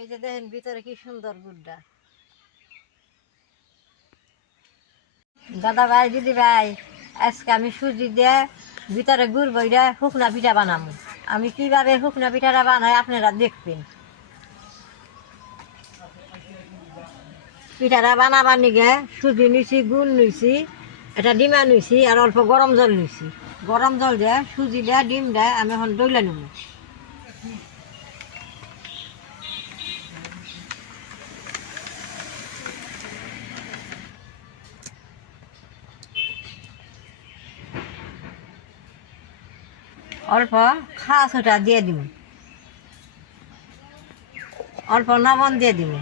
এই যে দেখেন ভিতরে কি সুন্দর গুড্ডা। দাদা ভাই, দিদি ভাই, আজকে আমি সুজি দিয়ে ভিতরে গুড় বইরা শুকনা পিঠা বানাবো। আমি কীভাবে শুকনা পিঠাটা বানাই আপনারা দেখবেন। পিঠাটা বানাবার নিগে সুজি নিছি, গুড় নিছি, এটা ডিমা নিছি, আর অল্প গরম জল নিছি। গরম জল দিয়ে সুজি দিয়ে ডিম দিয়ে আমি এখন দইলা নেব। অল্প খাওয়া ওটা দিয়ে দিব অল্প নবন দিয়ে দিব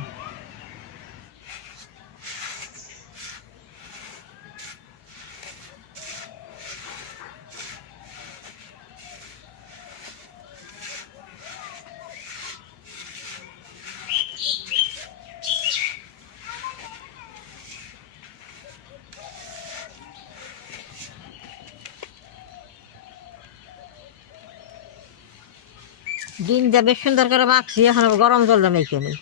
ডিম দিয়ে বেশ সুন্দর করে মাখছি, এখন গরম জল দিয়ে মেখে নিই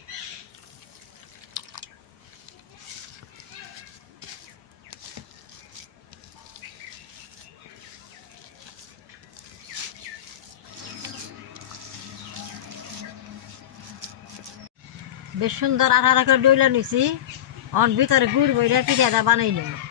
বেশ সুন্দর আঠারা করে ডইলা নিছি, অন ভিতরে গুড় বইরা পিঠাটা বানাই নেব।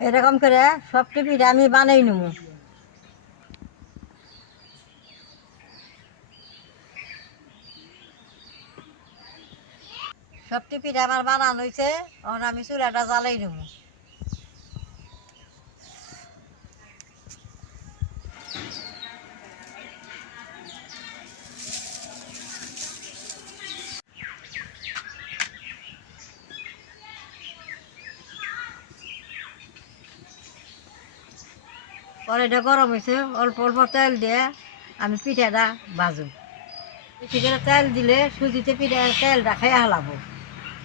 এরকম করে সব পিঠা আমি বানাই নেব। সবটি পিঠা আমার বানানো হয়েছে এখন আমি চুলাটা জ্বালাই নেব। এটা গরম হয়েছে অল্প অল্প তেল দিয়ে আমি পিঠাটা ভাজু করে তেল দিলে সুজিতে পিঠা তেলটা খাইয়া হালাবো।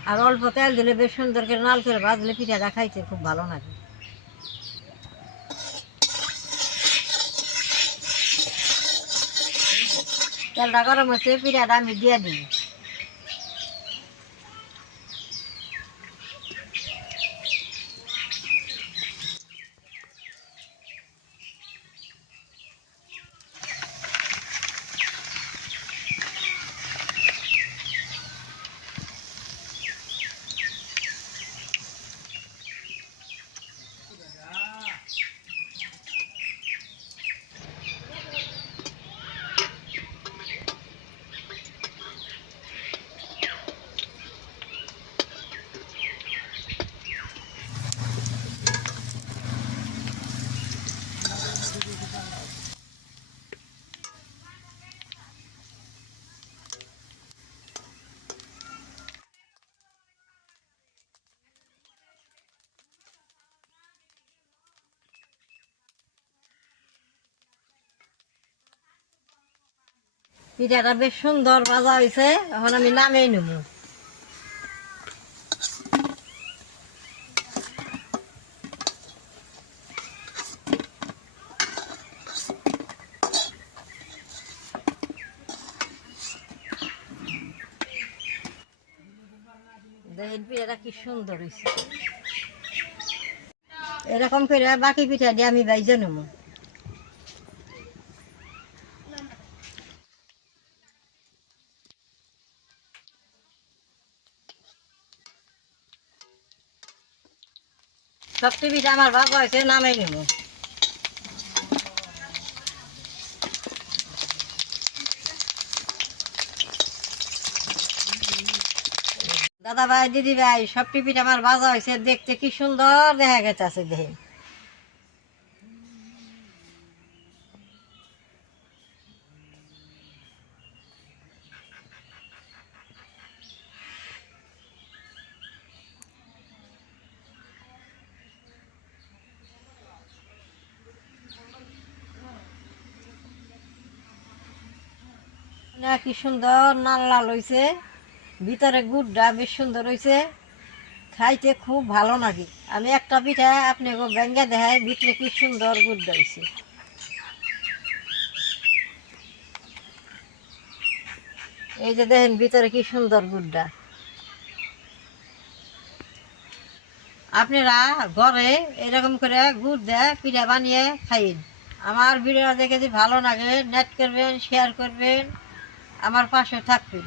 আর অল্প তেল দিলে বেশ সুন্দর করে নাল করে ভাজলে পিঠাটা খাইতে খুব ভালো লাগে। তেলটা গরম হচ্ছে পিঠাটা আমি দিয়ে দিই পিঠাটা বেশ সুন্দর ভাজা হয়েছে এখন আমি নামেই নেব। কি সুন্দর এরকম করে বাকি পিঠা দিয়ে আমি বাইজে নেব। সবটি পিঠা আমার ভাগ হয়েছে নামে নেব। দাদা ভাই, দিদি ভাই সবটি পিঠা আমার বাজা হয়েছে দেখতে কি সুন্দর দেখা গেছে দেখে। না, কি সুন্দর নাল লাল হয়েছে ভিতরে গুড়টা বেশ সুন্দর হয়েছে খাইতে খুব ভালো নাকি? আমি একটা পিঠা আপনি ব্যাঙ্গে দেখাই, ভিতরে কি সুন্দর গুড়টা হয়েছে এই যে দেখেন, ভিতরে কি সুন্দর গুড়টা। আপনারা ঘরে এরকম করে গুড় দেয়, পিঠা বানিয়ে খাইন আমার ভিডিওটা দেখে যদি ভালো লাগে নেট করবেন শেয়ার করবেন। আমার পাশে থাকবেন।